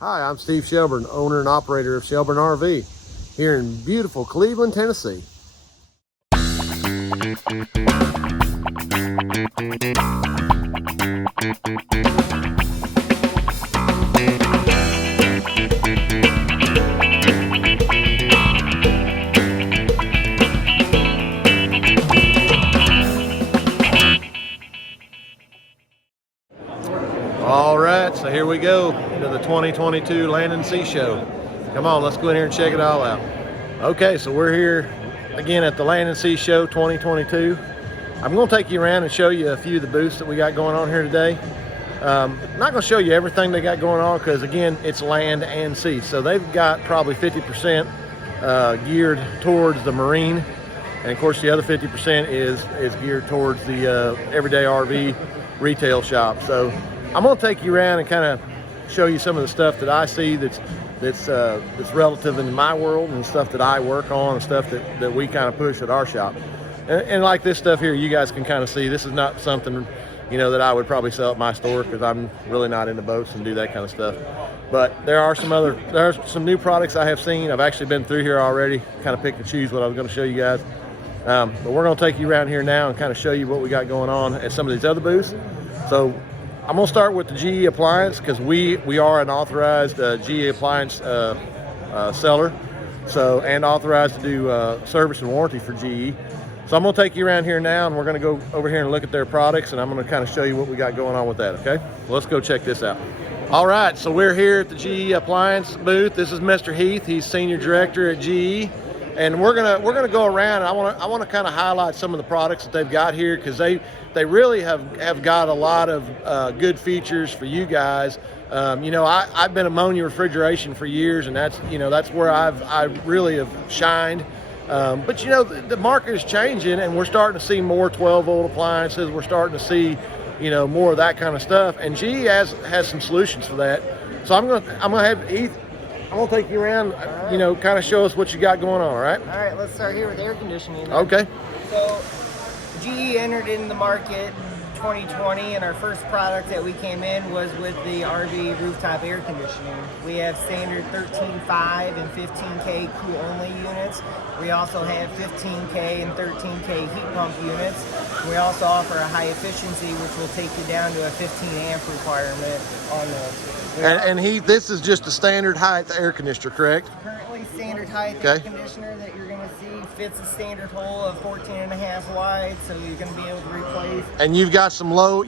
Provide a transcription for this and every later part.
Hi, I'm Steve Shelburne, owner and operator of Shelburne RV here in beautiful Cleveland, Tennessee. All right, so here we go into the 2022 Land and Sea Show. Come on, let's go in here and check it all out. Okay, so we're here again at the Land and Sea Show 2022. I'm going to take you around and show you a few of the booths that we got going on here today. Not going to show you everything they got going on because, again, it's land and sea. So they've got probably 50% geared towards the marine. And, of course, the other 50% is geared towards the everyday RV retail shop. So I'm going to take you around and kind of show you some of the stuff that I see that's relative in my world, and stuff that I work on, and stuff that we kind of push at our shop. And like this stuff here, you guys can kind of see this is not something, that I would probably sell at my store because I'm really not into boats and do that kind of stuff. But there are some new products I have seen. I've actually been through here already, kind of pick and choose what I was going to show you guys. But we're going to take you around here now and kind of show you what we got going on at some of these other booths. So I'm going to start with the GE Appliance because we are an authorized GE Appliance seller, and authorized to do service and warranty for GE. So I'm going to take you around here now, and we're going to go over here and look at their products, and I'm going to kind of show you what we got going on with that, okay? Well, let's go check this out. All right, so we're here at the GE Appliance booth. This is Mr. Heath. He's Senior Director at GE. And we're gonna go around, and I want to kind of highlight some of the products that they've got here because they really have got a lot of good features for you guys. I've been ammonia refrigeration for years, and that's where I really have shined. But the market is changing, and we're starting to see more 12-volt appliances. We're starting to see more of that kind of stuff, and GE has some solutions for that. So I'm gonna have Heath. I'm going to take you around, kind of show us what you got going on, all right? All right, let's start here with air conditioning. Okay. So, GE entered in the market 2020, and our first product that we came in was with the RV rooftop air conditioning. We have standard 13.5 and 15K cool-only units. We also have 15K and 13K heat pump units. We also offer a high efficiency, which will take you down to a 15 amp requirement on those. And this is just a standard height air conditioner, correct? Currently standard height air conditioner that you're going to see fits a standard hole of 14.5 wide, so you're going to be able to replace. And you've got some low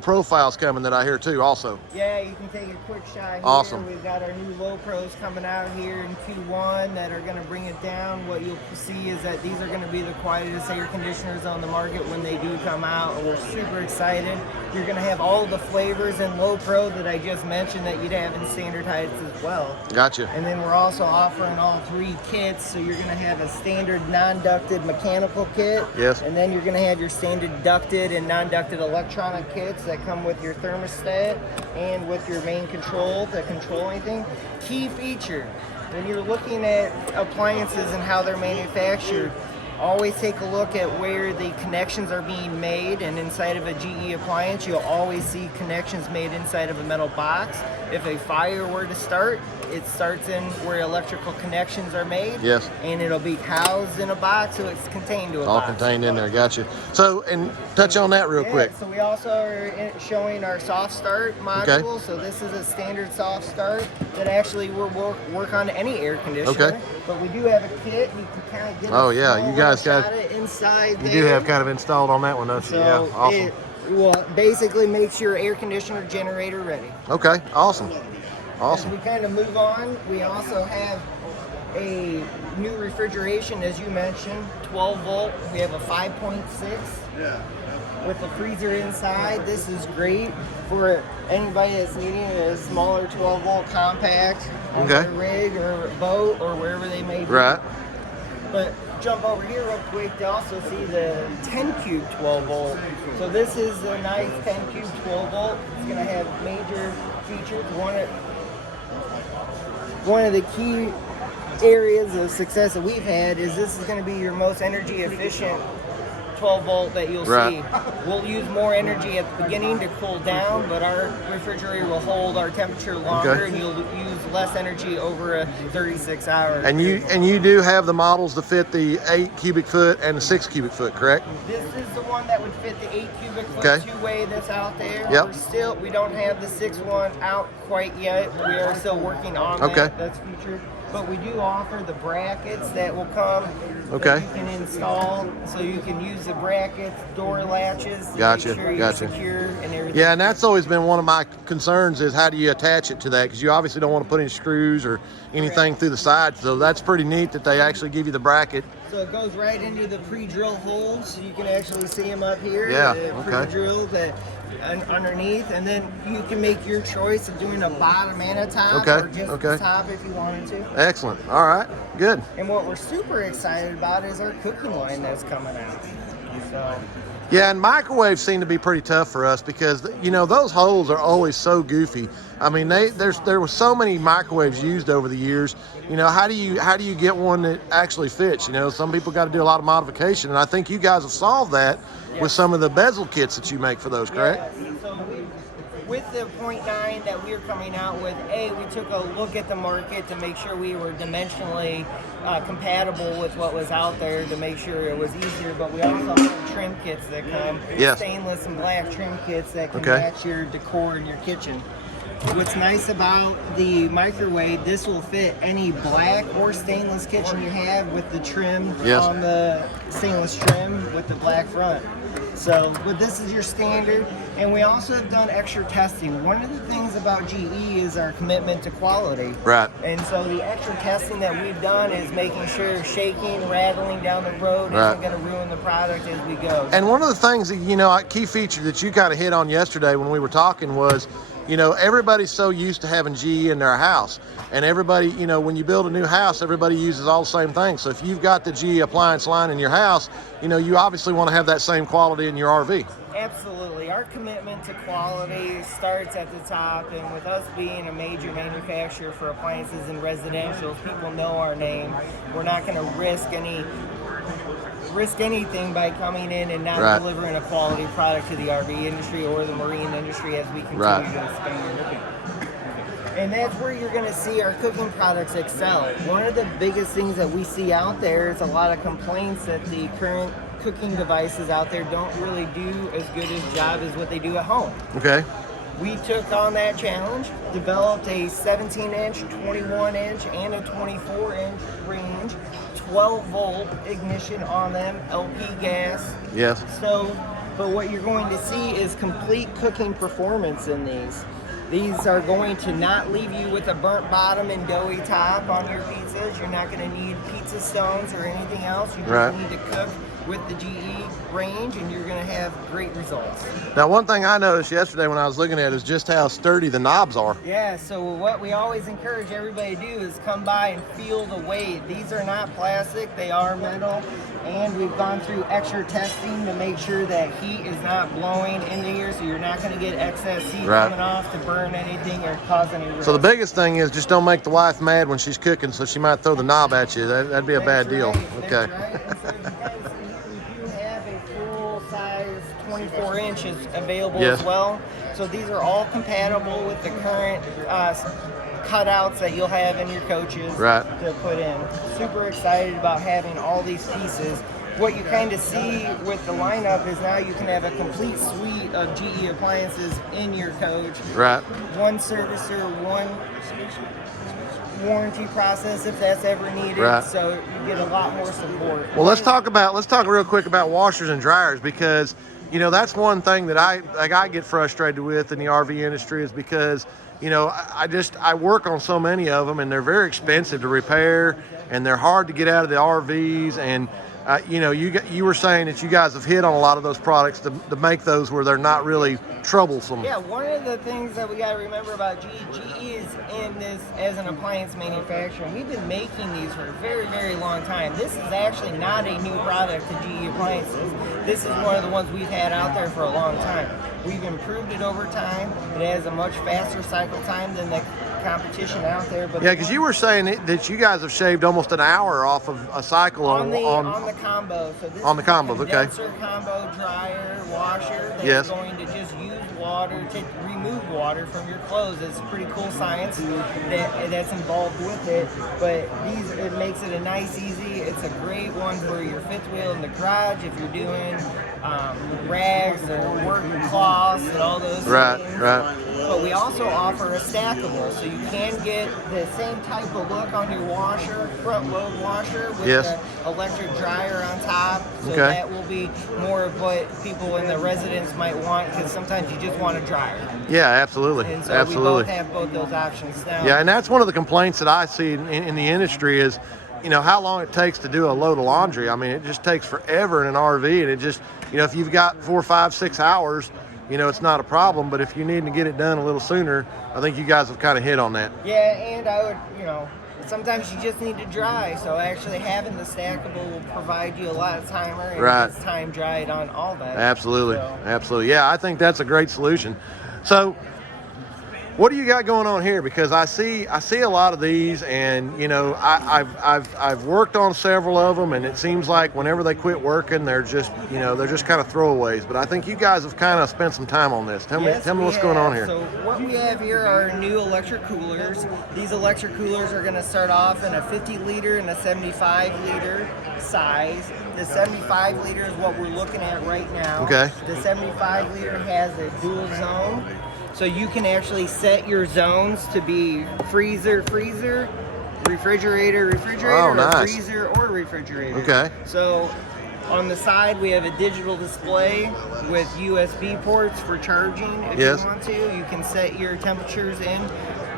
profiles coming that I hear too, also. Yeah, you can take a quick shot here. Awesome. We've got our new low pros coming out here in Q1 that are going to bring it down. What you'll see is that these are going to be the quietest air conditioners on the market when they do come out, and we're super excited. You're going to have all the flavors in low pro that I just mentioned that you'd have in standard heights as well. Gotcha. And then we're also offering all 3 kits, so you're going to have a standard non-ducted mechanical kit. Yes. And then you're going to have your standard ducted and non-ducted electronic kits that come with your thermostat and with your main control to control anything. Key feature, when you're looking at appliances and how they're manufactured, always take a look at where the connections are being made, and inside of a GE appliance you'll always see connections made inside of a metal box. If a fire were to start, it starts in where electrical connections are made. Yes. And it'll be housed in a box, so it's contained to a all box. Contained in there, gotcha. So, and touch on that real quick. So we also are showing our soft start module. Okay. So this is a standard soft start that actually will work on any air conditioner. Okay. But we do have a kit. You can kind of get you guys got it inside you there. do have kind of installed on that one, don't you? So yeah, awesome. It will basically makes your air conditioner generator ready. Okay, awesome. As we kind of move on, we also have a new refrigeration, as you mentioned, 12 volt. We have a 5.6 with the freezer inside. This is great for anybody that's needing a smaller 12 volt compact on their rig or boat or wherever they may be. Right. But jump over here real quick to also see the 10 cube 12 volt. So this is a nice 10 cube 12 volt. It's going to have major features. One of the key areas of success that we've had is this is going to be your most energy efficient 12 volt that you'll Right. see. We'll use more energy at the beginning to cool down, but our refrigerator will hold our temperature longer, Okay. and you'll use less energy over a 36 hours. And you do have the models to fit the 8 cubic foot and the 6 cubic foot, correct? This is the one that would fit the 8 cubic foot Okay. two-way that's out there. Yep. We don't have the 6-1 out quite yet. We are still working on Okay. that. That's featured. But we do offer the brackets that will come Okay. that you can install, so you can use the brackets, door latches, to Gotcha, make sure you're gotcha. secure and everything. Yeah, and that's always been one of my concerns is how do you attach it to that? Because you obviously don't want to put any screws or anything through the sides. So that's pretty neat that they actually give you the bracket. So it goes right into the pre-drill holes. You can actually see them up here. Yeah, The okay. pre-drilled underneath, and then you can make your choice of doing a bottom and a top, Okay, or just okay. the top if you wanted to. Excellent. All right, good. And what we're super excited about is our cooking line that's coming out. So Yeah, and microwaves seem to be pretty tough for us because you know those holes are always so goofy. I mean, there were so many microwaves used over the years. You know, how do you get one that actually fits? You know, some people got to do a lot of modification, and I think you guys have solved that with some of the bezel kits that you make for those, correct? yeah, so with the 0.9 that we're coming out with, we took a look at the market to make sure we were dimensionally compatible with what was out there, to make sure it was easier. But we also have trim kits that come, Yes. stainless and black trim kits that can Okay. match your decor in your kitchen. What's nice about the microwave, this will fit any black or stainless kitchen you have with the trim Yes. on the stainless trim with the black front. So, but this is your standard, and we also have done extra testing. One of the things about GE is our commitment to quality. Right. And so the extra testing that we've done is making sure shaking, rattling down the road Right. isn't going to ruin the product as we go. And one of the things that, you know, a key feature that you kind of hit on yesterday when we were talking was, you know, everybody's so used to having GE in their house. And everybody, you know, when you build a new house, everybody uses all the same things. So if you've got the GE appliance line in your house, you know, you obviously want to have that same quality in your RV. Absolutely. Our commitment to quality starts at the top, and with us being a major manufacturer for appliances and residential, people know our name. We're not going to risk anything by coming in and not Right. delivering a quality product to the RV industry or the marine industry as we continue Right. to expand. And that's where you're going to see our cooking products excel. One of the biggest things that we see out there is a lot of complaints that the current cooking devices out there don't really do as good a job as what they do at home. Okay. We took on that challenge, developed a 17-inch, 21-inch, and a 24-inch range, 12-volt ignition on them, LP gas. Yes. So, but what you're going to see is complete cooking performance in these. These are going to not leave you with a burnt bottom and doughy top on your pizzas. You're not going to need pizza stones or anything else. You just Right. need to cook with the GE range, and you're going to have great results. Now, one thing I noticed yesterday when I was looking at it is just how sturdy the knobs are. Yeah, so what we always encourage everybody to do is come by and feel the weight. These are not plastic, they are metal, and we've gone through extra testing to make sure that heat is not blowing into here, so you're not going to get excess heat Right. coming off to burn anything or cause any risk. So the biggest thing is just don't make the wife mad when she's cooking, so she might throw the knob at you. That'd be a bad deal. Right, Okay. that's right. And so you guys, we do have a full-size 24 inches available Yes. as well. So these are all compatible with the current cutouts that you'll have in your coaches Right. to put in. Super excited about having all these pieces. What you kind of see with the lineup is now you can have a complete suite of GE appliances in your coach. Right. One servicer, one warranty process if that's ever needed. Right. So you get a lot more support. Well, let's talk real quick about washers and dryers, because you know that's one thing that I get frustrated with in the RV industry is because you know I work on so many of them and they're very expensive to repair and they're hard to get out of the RVs, and you know you were saying that you guys have hit on a lot of those products to make those where they're not really troublesome. Yeah, one of the things that we got to remember about GE is in this as an appliance manufacturer. We've been making these for a very, very long time. This is actually not a new product to GE Appliances. This is one of the ones we've had out there for a long time. We've improved it over time. It has a much faster cycle time than the competition out there. But Yeah, because you were saying that you guys have shaved almost an hour off of a cycle on the combo. So this on the combos, is a okay. condenser combo dryer washer that's Yes. going to just use water to remove water from your clothes. It's pretty cool science that's involved with it. But it makes it a nice, easy. It's a great one for your fifth wheel in the garage if you're doing rags or work cloths and all those things. Right. But we also offer a stackable, so you can get the same type of look on your washer, front load washer with Yes. the electric dryer on top. So Okay. that will be more of what people in the residence might want, because sometimes you just want a dryer. Yeah, absolutely. And so Absolutely. we both have both those options now. Yeah, and that's one of the complaints that I see in the industry is, you know, how long it takes to do a load of laundry. I mean, it just takes forever in an RV, and it just, you know, if you've got 4, 5, 6 hours, you know, it's not a problem. But if you need to get it done a little sooner, I think you guys have kind of hit on that. Yeah, and I would, you know, sometimes you just need to dry. So actually having the stackable will provide you a lot of timer, and Right. it's time dried on all that. Absolutely. So. Absolutely. Yeah, I think that's a great solution. So what do you got going on here? Because I see a lot of these, and you know, I've worked on several of them, and it seems like whenever they quit working, they're just kind of throwaways. But I think you guys have kind of spent some time on this. Tell me what's going on here. So what we have here are new electric coolers. These electric coolers are going to start off in a 50 liter and a 75 liter size. The 75 liter is what we're looking at right now. Okay. The 75 liter has a dual zone. So you can actually set your zones to be freezer, refrigerator, Oh, nice. or freezer or refrigerator. Okay. So on the side we have a digital display with USB ports for charging if Yes. you want to. You can set your temperatures in.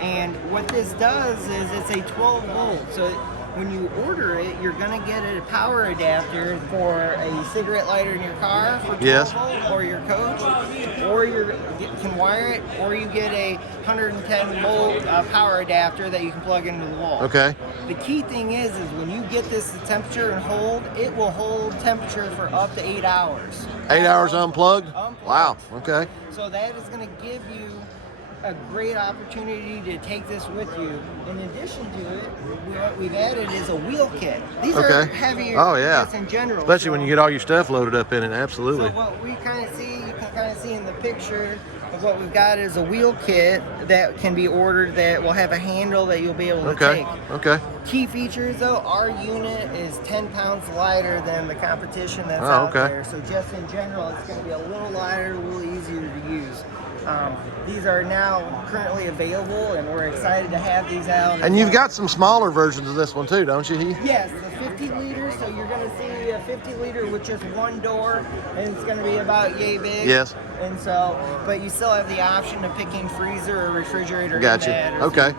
And what this does is it's a 12 volt. So when you order it, you're going to get a power adapter for a cigarette lighter in your car for 12 Yes. volt, or your coach, or you can wire it, or you get a 110 volt power adapter that you can plug into the wall. Okay. The key thing is when you get this to temperature and hold, it will hold temperature for up to 8 hours. 8 hours unplugged? Unplugged. Wow. Okay. So that is going to give you a great opportunity to take this with you. In addition to it, what we've added is a wheel kit. These are heavier just in general. Especially when you get all your stuff loaded up in it. Absolutely. So what we kind of see, you can kind of see in the picture of what we've got is a wheel kit that can be ordered that will have a handle that you'll be able to take. Okay. Key features though, our unit is 10 pounds lighter than the competition that's out there. So just in general, it's going to be a little lighter, a little easier to use. These are now currently available, and we're excited to have these out. And you've got some smaller versions of this one too, don't you, Heath? Yes, the 50 liter. So you're going to see a 50 liter with just one door, and it's going to be about yay big. Yes. And so, but you still have the option of picking freezer or refrigerator. Gotcha. Okay.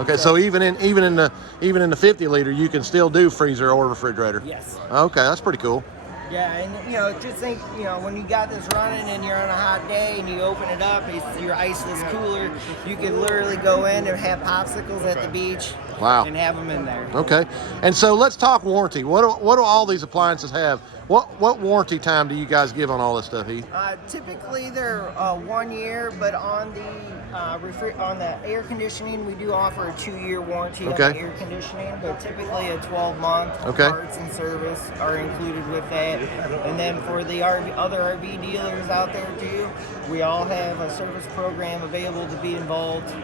Okay. So even in the 50 liter, you can still do freezer or refrigerator. Yes. Okay, that's pretty cool. Yeah, and you know, just think, you know, when you got this running and you're on a hot day and you open it up, it's your iceless cooler. You can literally go in and have popsicles at the beach. Wow. And have them in there. Okay. And so let's talk warranty. What do all these appliances have? What warranty time do you guys give on all this stuff, Heath? Typically they're 1 year, but on the air conditioning, we do offer a 2-year warranty on the air conditioning, but typically a 12-month. Parts and service are included with that. And then for the other RV dealers out there too, we all have a service program available to be involved.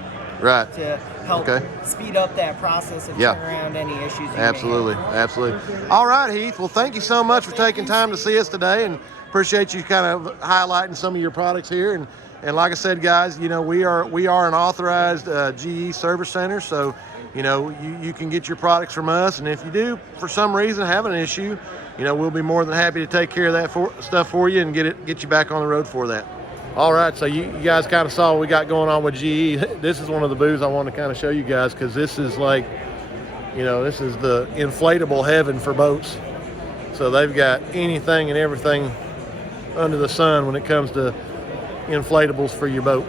Right. To help speed up that process and turn around any issues you may have. Absolutely. All right, Heath. Well, thank you so much for taking time to see us today, and appreciate you kind of highlighting some of your products here. And like I said, guys, you know, we are an authorized GE service center, so you know you can get your products from us. And if you do, for some reason, have an issue, you know, we'll be more than happy to take care of that stuff for you and get you back on the road for that. All right, so you guys kind of saw what we got going on with GE. This is one of the booths I want to kind of show you guys, because this is like, you know, this is the inflatable heaven for boats. So they've got anything and everything under the sun when it comes to inflatables for your boat.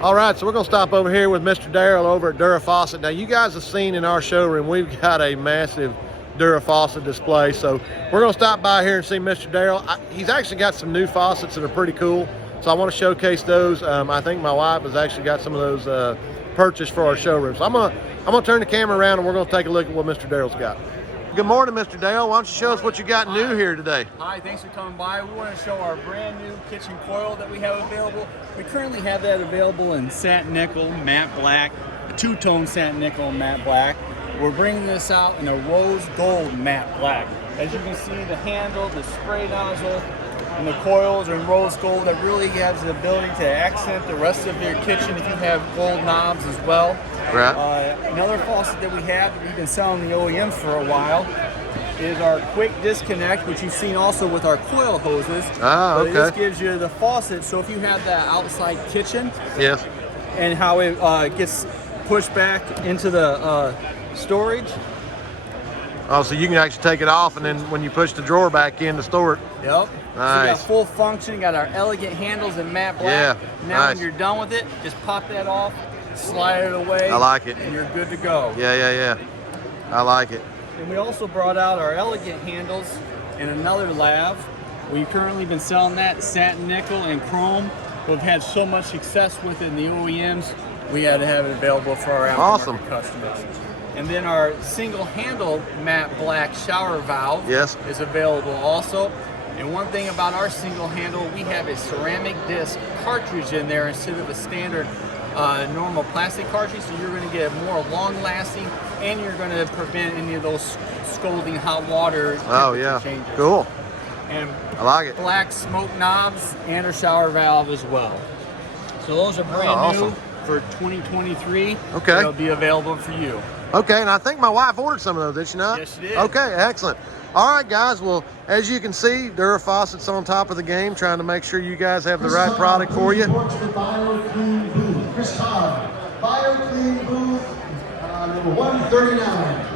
All right, so we're going to stop over here with Mr. Darrell over at Dura Faucet. Now, you guys have seen in our showroom, we've got a massive Dura Faucet display. So we're going to stop by here and see Mr. Darrell. He's actually got some new faucets that are pretty cool. So I want to showcase those. I think my wife has actually got some of those purchase for our showroom. So I'm gonna turn the camera around and we're gonna take a look at what Mr. Daryl's got. Good morning, Mr. Dale. Why don't you show us what you got new here today? Hi, thanks for coming by. We want to show our brand new kitchen coil that we have available. We currently have that available in satin nickel, matte black, two-tone satin nickel, matte black. We're bringing this out in a rose gold matte black. As you can see, the handle, the spray nozzle, and the coils are in rose gold. That really has the ability to accent the rest of your kitchen if you have gold knobs as well. Right. Another faucet that we have that we've been selling the OEMs for a while is our quick disconnect, which you've seen also with our coil hoses. Ah, okay. This gives you the faucet, so if you have that outside kitchen, Yes. and how it gets pushed back into the storage. Oh, so you can actually take it off, and then when you push the drawer back in to store it. Yep. So you got Nice. full function, got our elegant handles in matte black. Yeah, Now nice. when you're done with it, just pop that off, slide it away. I like it. And you're good to go. Yeah. I like it. And we also brought out our elegant handles in another lab. We've currently been selling that satin nickel and chrome. We've had so much success with it in the OEMs, we had to have it available for our aftermarket Awesome. customers. And then our single handle matte black shower valve Yes. is available also. And one thing about our single handle, we have a ceramic disc cartridge in there instead of a standard normal plastic cartridge, so you're going to get more long lasting, and you're going to prevent any of those scalding hot water Oh yeah. changes. Cool. And I like it. black smoke knobs and a shower valve as well. So those are brand awesome. new for 2023. Okay. They'll be available for you. Okay, and I think my wife ordered some of those, did she not? Yes, she did. Okay, excellent. All right, guys. Well, as you can see, Dura Faucet's on top of the game, trying to make sure you guys have the right product for you. BioClean booth. Chris Todd, BioClean booth, number 139.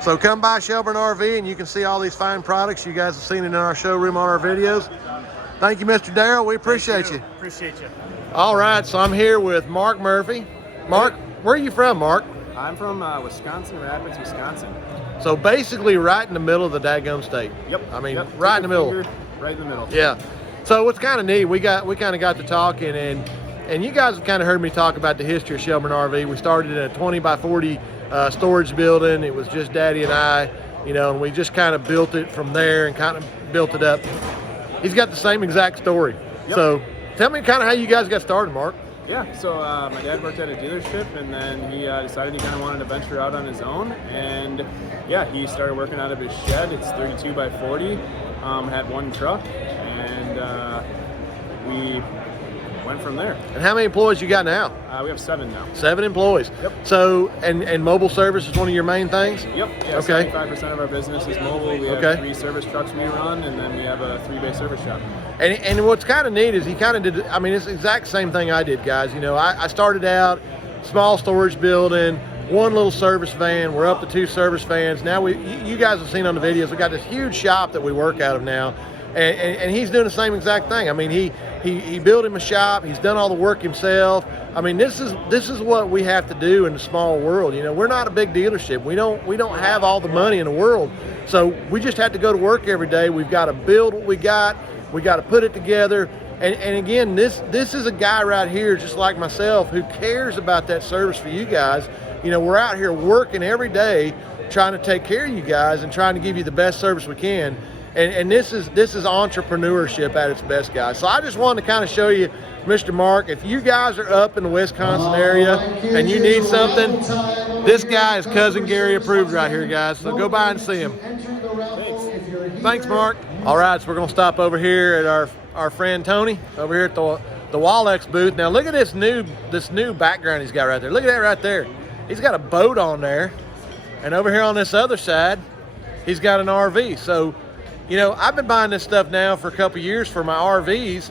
So come by Shelburne RV and you can see all these fine products. You guys have seen it in our showroom on our videos. Thank you, Mr. Darrell. We appreciate you. Appreciate you. All right, so I'm here with Mark Murphy. Mark, where are you from, Mark? I'm from Wisconsin Rapids, Wisconsin. So basically right in the middle of the daggum state. Yep. I mean, Yep. right in the middle. Right in the middle. Yeah. So what's kind of neat, we kind of got to talking, and you guys have kind of heard me talk about the history of Shelburne RV. We started in a 20 by 40 storage building. It was just Daddy and I, and we just kind of built it from there and kind of built it up. He's got the same exact story. Yep. So tell me kind of how you guys got started, Mark. Yeah, so my dad worked at a dealership, and then he decided he kind of wanted to venture out on his own, and yeah, he started working out of his shed. It's 32 by 40, had one truck, and we went from there. And how many employees you got now? We have 7 now. 7 employees. Yep. So, and mobile service is one of your main things? Yep. Yeah, Okay. 75% of our business is mobile. We have Okay. 3 service trucks we run, and then we have a 3-bay service shop. And what's kind of neat is he kind of did, I mean, it's the exact same thing I did, guys. I started out, small storage building, 1 little service van. We're up to 2 service vans. Now you guys have seen on the videos, we got this huge shop that we work out of now. And he's doing the same exact thing. I mean, he built him a shop. He's done all the work himself. I mean, this is what we have to do in the small world. We're not a big dealership. We don't have all the money in the world. So we just have to go to work every day. We've got to build what we got. We got to put it together. And again, this is a guy right here, just like myself, who cares about that service for you guys. We're out here working every day, trying to take care of you guys and trying to give you the best service we can. And this is entrepreneurship at its best, guys. So I just wanted to kind of show you, Mr. Mark, if you guys are up in the Wisconsin area and you need something, this guy is Cousin Gary approved right here, guys. So go by and see him. Thanks, Mark. All right, so we're gonna stop over here at our friend Tony over here at the Walex booth. Now look at this new background he's got right there. Look at that right there. He's got a boat on there, and over here on this other side, he's got an RV. So, I've been buying this stuff now for a couple years for my RVs,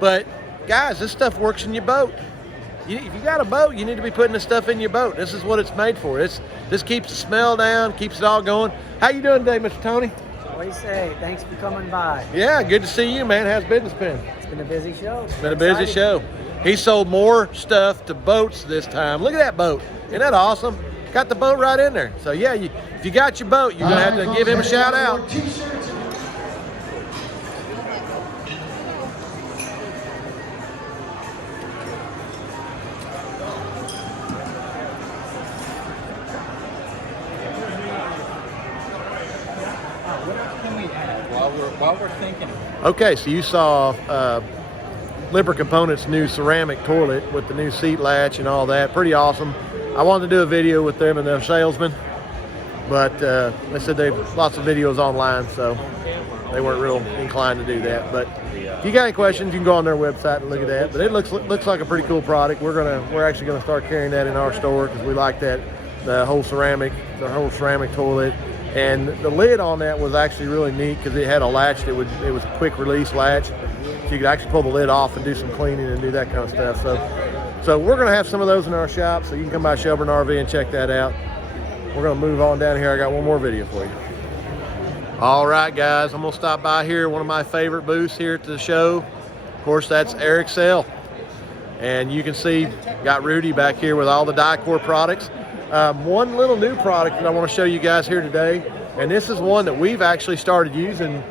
but guys, this stuff works in your boat. If you got a boat, you need to be putting this stuff in your boat. This is what it's made for. This keeps the smell down, keeps it all going. How you doing today, Mr. Tony? What do you say? Thanks for coming by. Yeah, good to see you, man. How's business been? It's been a busy show. It's been a busy show. He sold more stuff to boats this time. Look at that boat. Isn't that awesome? Got the boat right in there. So yeah, if you got your boat, you're gonna have to give him a shout out. while we're thinking. Okay, so you saw Lippert Components' new ceramic toilet with the new seat latch and all that. Pretty awesome. I wanted to do a video with them and their salesman, but they said they have lots of videos online, so they weren't real inclined to do that. But if you got any questions, you can go on their website and look at that. But it looks like a pretty cool product. We're actually gonna start carrying that in our store because we like that, the whole ceramic toilet. And the lid on that was actually really neat because it had a latch it was a quick release latch. So you could actually pull the lid off and do some cleaning and do that kind of stuff. So we're gonna have some of those in our shop, so you can come by Shelburne RV and check that out. We're gonna move on down here. I got one more video for you. All right, guys, I'm gonna stop by here, one of my favorite booths here at the show. Of course, that's Airxcel. And you can see, got Rudy back here with all the Dicor products. One little new product that I wanna show you guys here today, and this is one that we've actually started using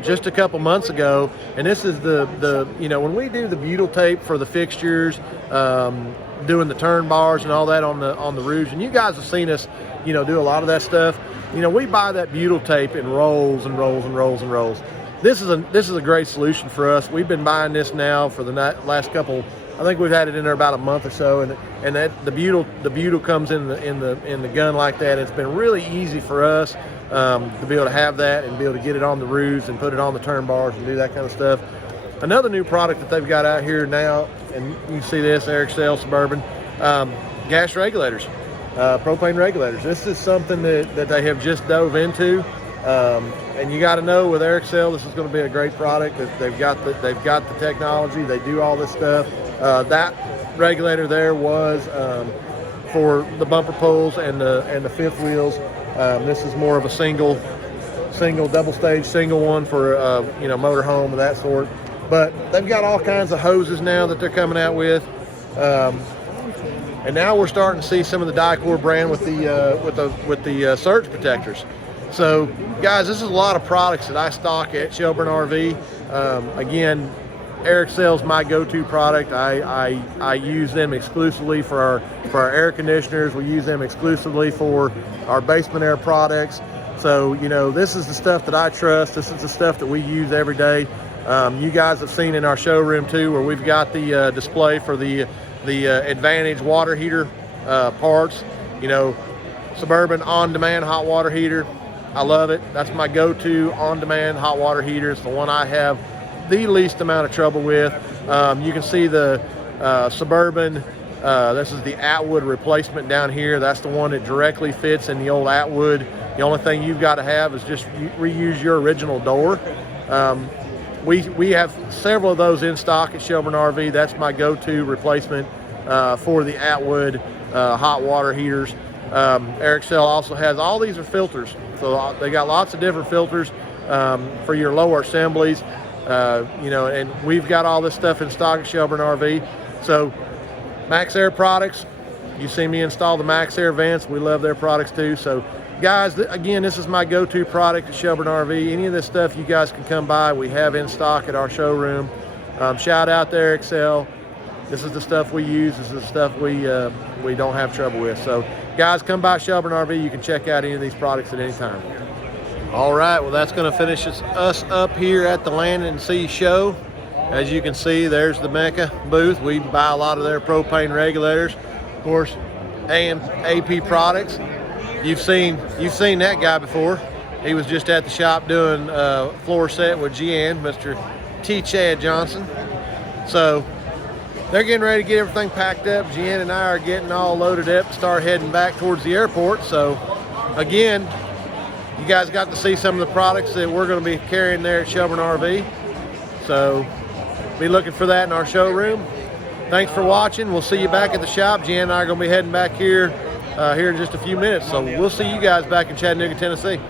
just a couple months ago. And this is the you know, when we do the butyl tape for the fixtures, doing the turn bars and all that on the roofs, and you guys have seen us, you know, do a lot of that stuff. You know, we buy that butyl tape in rolls and rolls and rolls and rolls. This is a great solution for us. We've been buying this now for the last couple. I think we've had it in there about a month or so, and that the butyl comes in the gun like that. It's been really easy for us to be able to have that and be able to get it on the roofs and put it on the turn bars and do that kind of stuff. Another new product that they've got out here now, and you can see this, Airxcel Suburban, gas regulators, propane regulators. This is something that they have just dove into, and you got to know with Airxcel, this is going to be a great product. They've got the technology. They do all this stuff. That regulator there was for the bumper pulls and the fifth wheels. This is more of a single double stage single one for you know, motor home and that sort. But they've got all kinds of hoses now that they're coming out with, and now we're starting to see some of the Dicor brand with the surge protectors. So guys, this is a lot of products that I stock at Shelburne RV. Again, Airxcel is my go-to product. I use them exclusively for our air conditioners. We use them exclusively for our basement air products. So, you know, this is the stuff that I trust. This is the stuff that we use every day. You guys have seen in our showroom too, where we've got the display for the Advantage water heater parts. You know, Suburban on-demand hot water heater. I love it. That's my go-to on-demand hot water heater. It's the one I have the least amount of trouble with. You can see the Suburban, this is the Atwood replacement down here. That's the one that directly fits in the old Atwood. The only thing you've got to have is just reuse your original door. We have several of those in stock at Shelburne RV. That's my go-to replacement for the Atwood hot water heaters. Airxcel also has, all these are filters. So they got lots of different filters for your lower assemblies. You know, and we've got all this stuff in stock at Shelburne RV. So Max Air products, you see me install the Max Air vents. We love their products too. So guys, again, this is my go-to product at Shelburne RV. Any of this stuff you guys can come by. We have in stock at our showroom. Shout out to Airxcel. This is the stuff we use. This is the stuff we don't have trouble with. So guys, come by Shelburne RV. You can check out any of these products at any time. All right, well, that's going to finish us up here at the Land and Sea Show. As you can see, there's the Mecca booth. We buy a lot of their propane regulators. Of course, AP products. You've seen that guy before. He was just at the shop doing floor set with Jan, Mr. T. Chad Johnson. So they're getting ready to get everything packed up. Jan and I are getting all loaded up to start heading back towards the airport. So again, you guys got to see some of the products that we're going to be carrying there at Shelburne RV. So be looking for that in our showroom. Thanks for watching. We'll see you back at the shop. Jan and I are going to be heading back here in just a few minutes. So we'll see you guys back in Chattanooga, Tennessee.